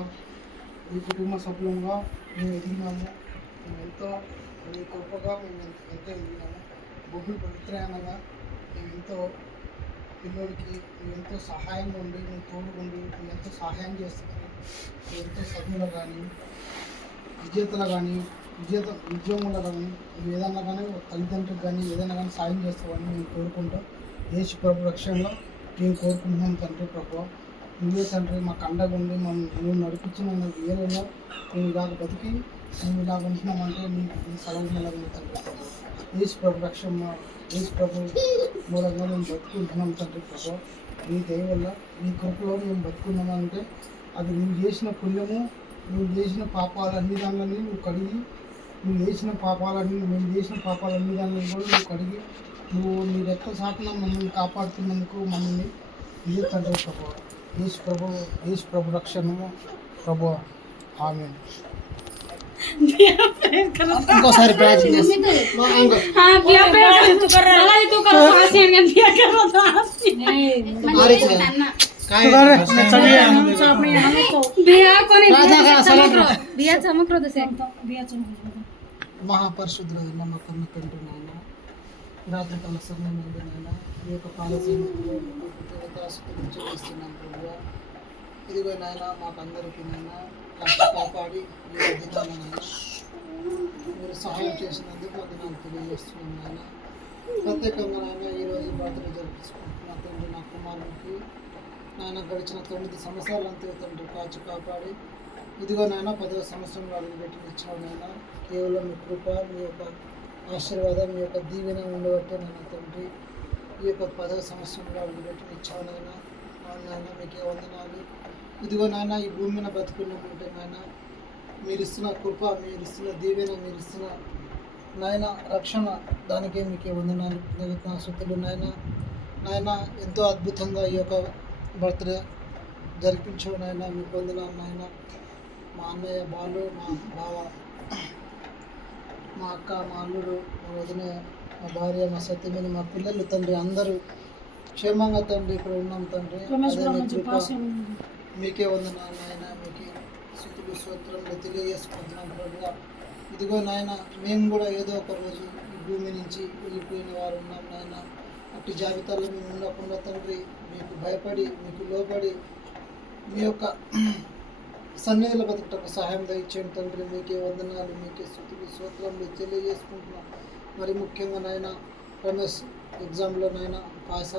ప్రభా. ఈ కుటుంబ సభ్యులుగా మేము ఎదిగినాము. మేము ఎంతో మీ కృపగా మేము ఎంతో ఎదిగినాము. బహుళ పవిత్రమైనగా మేము ఎంతో పిల్లలకి మేము ఎంతో సహాయంగా ఉండి మేము తోడుకుండి మేము ఎంతో సహాయం చేస్తున్నాము. మేము ఎంతో సభ్యులు కానీ విజేతలు కానీ ఉద్యోగంలో కానీ ఏదన్నా కానీ తల్లిదండ్రులకు కానీ ఏదైనా కానీ సాయం చేస్తామని మేము కోరుకుంటాం. యేసు ప్రభు రక్షణలో మేము కోరుకుంటున్నాం తండ్రి. ప్రభు నువ్వే తండ్రి మాకు అండగా ఉండి మేము నడిపించిన వేలలో మేము ఇలాగ బతికి మేము ఇలాగ ఉంటున్నామంటే మీకు సలహా తండ్రి. ప్రభు యేసు ప్రభు రక్షణ యేసు ప్రభు మూలంగా మేము బతుకుంటున్నాం తండ్రి. ప్రభు నీ దయ వల్ల నీ కృపలో మేము బతుకున్నామంటే అది నువ్వు చేసిన పుణ్యము, నువ్వు చేసిన పాపాలు అన్ని దానిని నువ్వు కడిగి, నువ్వు చేసిన పాపాలన్నీ మేము చేసిన పాపాలన్నీ దానిని కూడా నువ్వు కడిగి నువ్వు నీ రెక్క సాటిన మమ్మల్ని కాపాడుతున్నందుకు మమ్మల్ని ఇదే తండ్రి. ప్రభు యేసు ప్రభు రక్షణము ప్రభు. ఆమేన్. ఇంకోసారి ప్రార్థన మహాపరిశుద్ధ నమ్మకం తండ్రి నాయన, రాత్రి కాల సమయం నాయన ఈ యొక్క పాలసీస్తున్నాం ప్రభు. ఇదిగో నాయన మాకందరికీ నాయన కాపాడి ఈ దినాలైనా మీరు సహాయం చేసినందుకు వందనాలు తెలియజేస్తున్నాం నాయన. ప్రత్యేకంగా నాయన ఈరోజు బర్త్డే జరిపించుకుంటున్నా తండ్రి. నా కుమారునికి నాయన గడిచిన 9 సంవత్సరాలంతా తండ్రి కాపాడి ఇదిగో నాయన 10వ సంవత్సరంలో అడుగు పెట్టినిచ్చావు నాయన. కేవలం మీ కృప, మీ యొక్క ఆశీర్వాదం, మీ యొక్క దీవెన ఉండబట్టే నాయన తండ్రి ఈ యొక్క 10వ సంవత్సరంలో అడుగు పెట్టినిచ్చావు నాయన. నాయన మీకే వందనాలు. ఇదిగో నాయన ఈ భూమి మీద బతుకున్నామంటే నాయన మీరు ఇస్తున్న కృప, మీరు ఇస్తున్న దీవెన, మీరు ఇస్తున్న నాయన రక్షణ, దానికే మీకే వందనాలు సుతులు నాయన. నాయన ఎంతో అద్భుతంగా ఈ యొక్క బర్త్డే జరిపించావు నాయన. మీకు వందనాలు నాయన. మా అన్నయ్య బాలు, మా బావ, మా అక్క, మా అల్లుడు, మా వదిన, మా భార్య, మా సత్యమని, మా పిల్లలు తండ్రి అందరూ క్షేమంగా తండ్రి ఇక్కడ ఉన్నాం తండ్రి. మీకే వందనాలు నాయన. మీకే స్తుతులు స్తోత్రములు తెలియజేసుకుంటున్నాం ప్రభు. ఇదిగో నాయన మేము కూడా ఏదో ఒక రోజు ఈ భూమి నుంచి వెళ్ళిపోయిన వారు ఉన్నాం నాయన. అట్టి జాబితాలో మేము ఉండకుండా తండ్రి మీకు భయపడి, మీకు లోబడి మీ యొక్క సన్నిధిలో బతుకుటకు సహాయం దయచేయండి తండ్రి. మీకే వందనాలు, మీకే స్తుతులు స్తోత్రములు తెలియజేసుకుంటున్నాం. మరి ముఖ్యంగా నాయన రమేష్ ఎగ్జామ్లో నాయన పాస్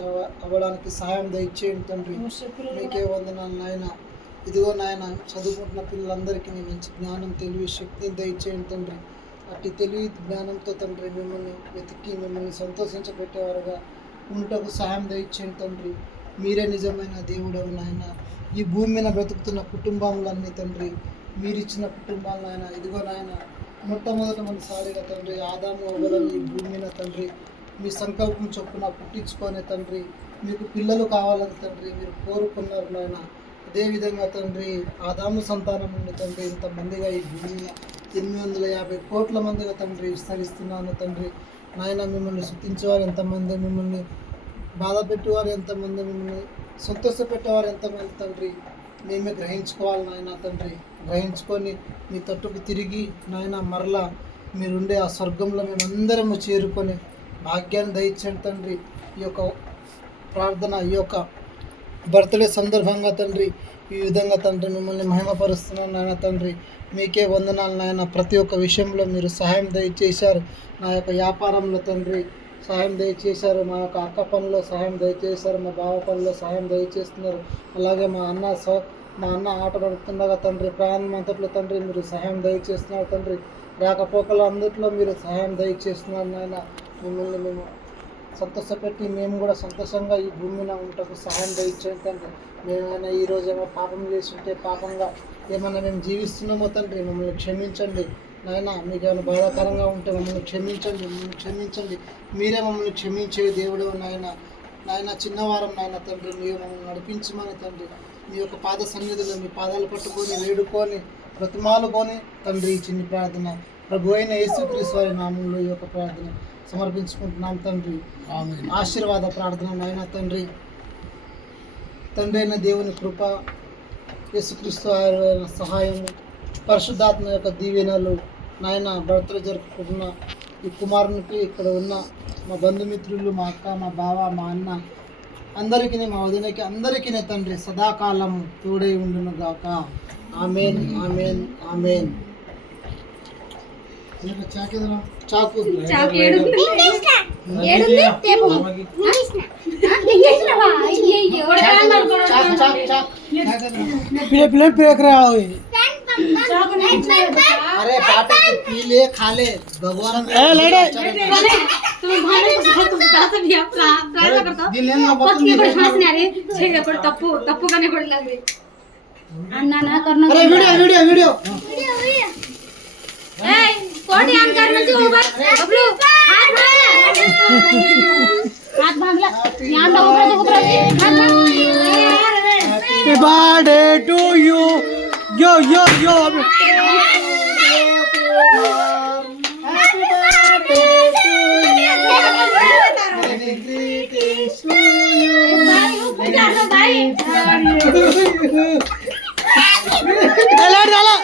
అవ్వడానికి సహాయం దయచేయండి తండ్రి. మీకే వందనాలు నాయన. ఇదిగో నాయన చదువుకుంటున్న పిల్లలందరికీ మంచి జ్ఞానం, తెలివి, శక్తిని దయచేయండి తండ్రి. అట్టి తెలివి జ్ఞానంతో తండ్రి మిమ్మల్ని వెతికి మిమ్మల్ని సంతోషించబెట్టేవారుగా ఉండటకు సహాయం దయచేయండి తండ్రి. మీరే నిజమైన దేవుడవు నాయన. ఈ భూమి మీద బ్రతుకుతున్న కుటుంబాలన్నీ తండ్రి మీరిచ్చిన కుటుంబాలు నాయన. ఇదిగో నాయన మొట్టమొదటిసారిగా తండ్రి ఆదాము అవ్వలని ఈ భూమి మీద తండ్రి మీ సంకల్పం చొప్పున పుట్టించుకొని తండ్రి మీకు పిల్లలు కావాలని తండ్రి మీరు కోరుకున్నారు నాయన. అదేవిధంగా తండ్రి ఆదాము సంతానం నుండి తండ్రి ఇంతమందిగా ఈ భూమి 850 కోట్ల మందిగా తండ్రి విస్తరిస్తున్నాను తండ్రి నాయన. మిమ్మల్ని స్తుతించేవారు ఎంతమంది, మిమ్మల్ని బాధ పెట్టేవారు ఎంతమంది, మిమ్మల్ని సంతోషపెట్టేవారు ఎంతమంది తండ్రి మేమే గ్రహించుకోవాలి నాయన తండ్రి. గ్రహించుకొని మీ తట్టుకు తిరిగి నాయన మరలా మీరుండే ఆ స్వర్గంలో మేమందరము చేరుకొని భాగ్యాన్ని దయచేయండి తండ్రి. ఈ యొక్క ప్రార్థన, ఈ యొక్క బర్త్డే సందర్భంగా తండ్రి ఈ విధంగా తండ్రి మిమ్మల్ని మహిమపరుస్తున్నాను నాయన తండ్రి. మీకే వందనాలు నాయన. ప్రతి ఒక్క విషయంలో మీరు సహాయం దయచేశారు. నా యొక్క వ్యాపారంలో తండ్రి సహాయం దయచేశారు, మా యొక్క అక్క పనిలో సహాయం దయచేశారు, మా బావ పనిలో సహాయం దయచేస్తున్నారు. అలాగే మా అన్న ఆట పడుతుండగా తండ్రి ప్రయాణం అంతట్లో తండ్రి మీరు సహాయం దయచేస్తున్నారు తండ్రి. రాకపోకలు అందరిలో మీరు సహాయం దయచేస్తున్నారు నాయన. మిమ్మల్ని మేము సంతోషపెట్టి మేము కూడా సంతోషంగా ఈ భూమిలో ఉండటకు సహాయం దయచేయండి తండ్రి. మేమైనా ఈరోజు ఏమో పాపం చేసి ఉంటే పాపంగా ఏమన్నా మేము జీవిస్తున్నామో తండ్రి మమ్మల్ని క్షమించండి నాయన. మీకు ఏమైనా బాధాకరంగా ఉంటే మమ్మల్ని క్షమించండి. మీరే మమ్మల్ని క్షమించే దేవుడు నాయన. చిన్నవారం నాయన తండ్రి మీరు మమ్మల్ని నడిపించమని తండ్రి మీ యొక్క పాద సన్నిధిలో మీ పాదాలు పట్టుకొని వేడుకొని బ్రతిమాలుకొని తండ్రి ఈ చిన్ని ప్రార్థన ప్రభు అయిన యేసుక్రీస్తు వారి నామంలో ఈ యొక్క ప్రార్థన సమర్పించుకుంటున్నాం తండ్రి. ఆశీర్వాద ప్రార్థన నాయన తండ్రి. తండ్రి అయిన దేవుని కృప, యేసుక్రీస్తు ఆయన సహాయము, పరిశుద్ధాత్మ యొక్క దీవెనలు నాయన బర్త్డే జరుపుకుంటున్న ఈ కుమారునికి, ఇక్కడ ఉన్న మా బంధుమిత్రులు, మా అక్క, మా బావ, మా అన్న అందరికీ, మా వదినకి అందరికీ తండ్రి సదాకాలం తోడై ఉండును గాక. Amen, amen, amen. చాకు अरे पापे पी ले खा ले भगवान video video Happy birthday to you. Yo yo yo. Happy birthday to you. Many greetings to you. Dala.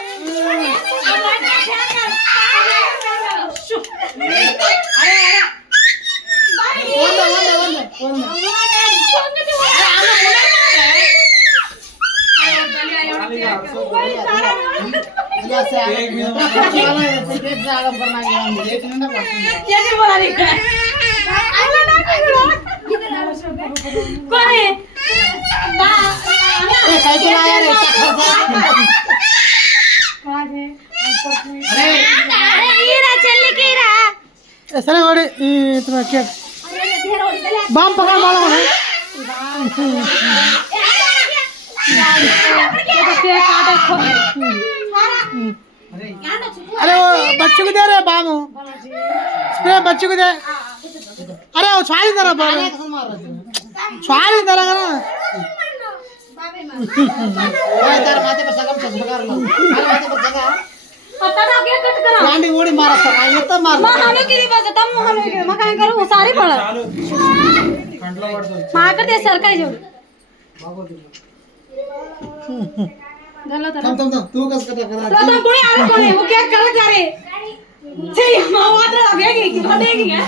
Sir इतना केक बाम पकड़ वाला है अरे वो बच्चे को दे रहे बाम स्प्रे बच्चे को दे अरे वो छाली दे रहा छाली दे रहा ना तेरे माथे पर सगम से भगा रहा माथे पर जगह पता क्या कट करा गांडी ओडी मारा था ये तो मार हमें की बात तम हमें की मैं काय करू सारी पड़ खंडला पड़ मार कर दे सरकारी जोड़ थम तू कस कटा करा तो कोणी आले कोणी वो क्या करत जा रे छे मावात्र भेगी की देगी क्या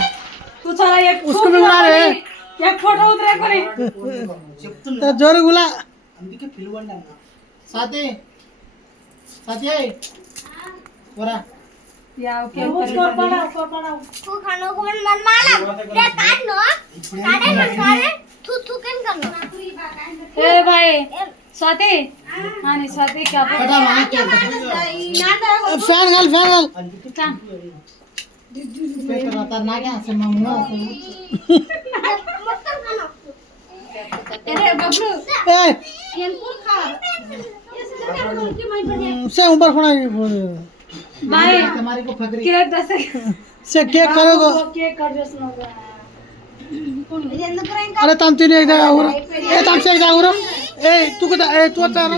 तू चला एक उसको भी बुला रे एक फोटो उतरे कोणी చెప్తున్నా జోరు గులా అందుకే పిలువండి అన్న సాతే సాతే ओरा या ओके स्कोर पड़ा तू खानो को मन माला क्या काट लो काटे मत सारे थू केन करनो ए भाई स्वाति हां नहीं स्वाति क्या पता वहां क्या फैन गल पेपर आता ना क्या से मामला अरे बबलू ए येन पूर खा से ऊपर खड़ा भाई तुम्हारे को फकरी केक दस से केक करोगे केक कर जो सुनोगे अरे तुम तीन एक जगह हो ए तुम से एक जगह हो ए तू कदा ए तू आता ना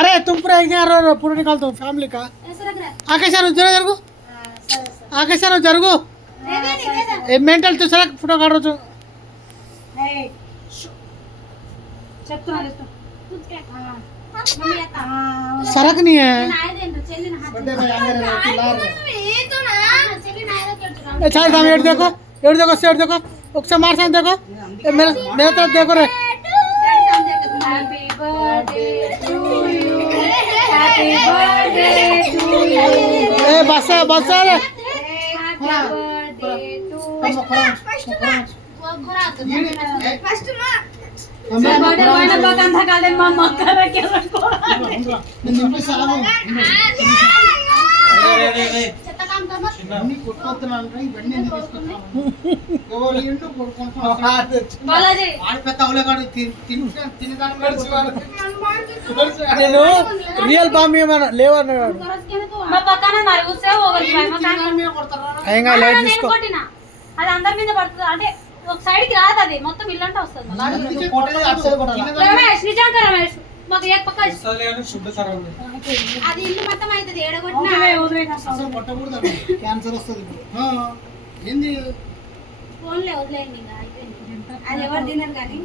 अरे तुम पूरा एक जगह रो पूरा निकाल दो फैमिली का आके सर जरा आके सर जरगो ए मेंटल तो सर फोटो काट रहा ए చెప్తున్నా सरक नहीं है चल तुम एट देखो सेट देखो ఒకసారి మార్సన్ देखो मेरे तरफ देखो रे happy birthday to you happy birthday to you ए बस रे happy birthday to first birthday मैंने बकान था काले मम्मा कर के रखो निम्न सालो చెత్త काम करना అన్ని కొట్టుతున్నాను రా ఇవన్నీ తీసుకొస్తాను ఎవరు ఇంట్లో కొట్టుకుంటాం బాలాజీ ఆడ పెద్ద అవలేగాడు తినదాని మర్చివాడు నేను రియల్ బాంబీ మన లేవన్నాడు మా పక్కన మరి ఉసే ఓవర్ భాయ్ మా కాన మీద కొడతారా ఏంగా లైట్ తీసుకో అది అందరి మీద పడుతుంది అంటే ఒక సైడ్ కి రాదు అది మొత్తం ఇల్లంట వస్తుంది మళ్ళీ కోటలో అక్షర కొడాలి రమేష్ నిజంగా రమేష్ మాకు एक పక్క సరే అని శుద్ధ సరం అది ఇల్లు మొత్తం అయితది ఏడగొట్టినా అసలు కొట్టకూడదు క్యాన్సర్ వస్తది హా ఏంది ఫోన్ లే వదిలేయండి ఇంకా అయిపోయింది అది ఎవరు తినరు కానీ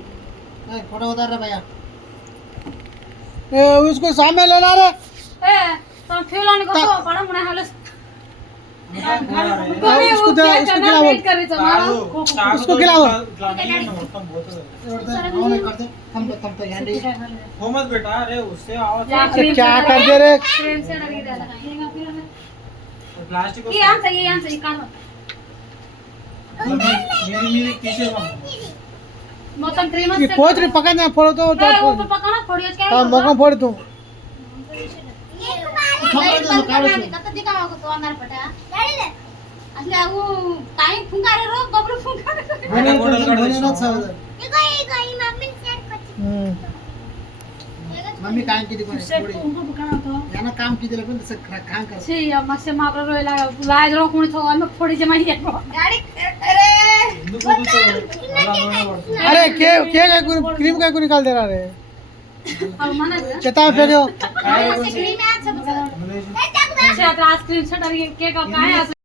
फोटो उतार रहा भैया उसको सामने लेना रे ए तो फ्यूल को पड़ा मुने हाल उसको खिलाओ उसको खिलाओ हम तो हैंडी हो मत बेटा, अरे उससे आवाज क्या कर दे रे प्रेम से लगी डाला प्लास्टिक को ये आंसर काढ मेरी पीछे మొత్తం 3 ये మంత్స్ कोच रे पकड़ना फोड़ो तो वो पकाना फोड़ियो क्या हां मौका फोड़ तू कत दिखावा को तो अंदर पटा असले वो टाइम फुंकारे रो बबलू फुंकारे होने ना सावधान मम्मी काम किती पण याना काम किती पण तसं काम कर छी मसे मापर रोयला लाज रो कोणी तो आम्ही फोडीचे माहिती गाडी अरे के काय क्रीम काय कोणी निकाल दे रहा रे अब मना चेता फेरियो क्रीम है अच्छा आइसक्रीम छटर के का काय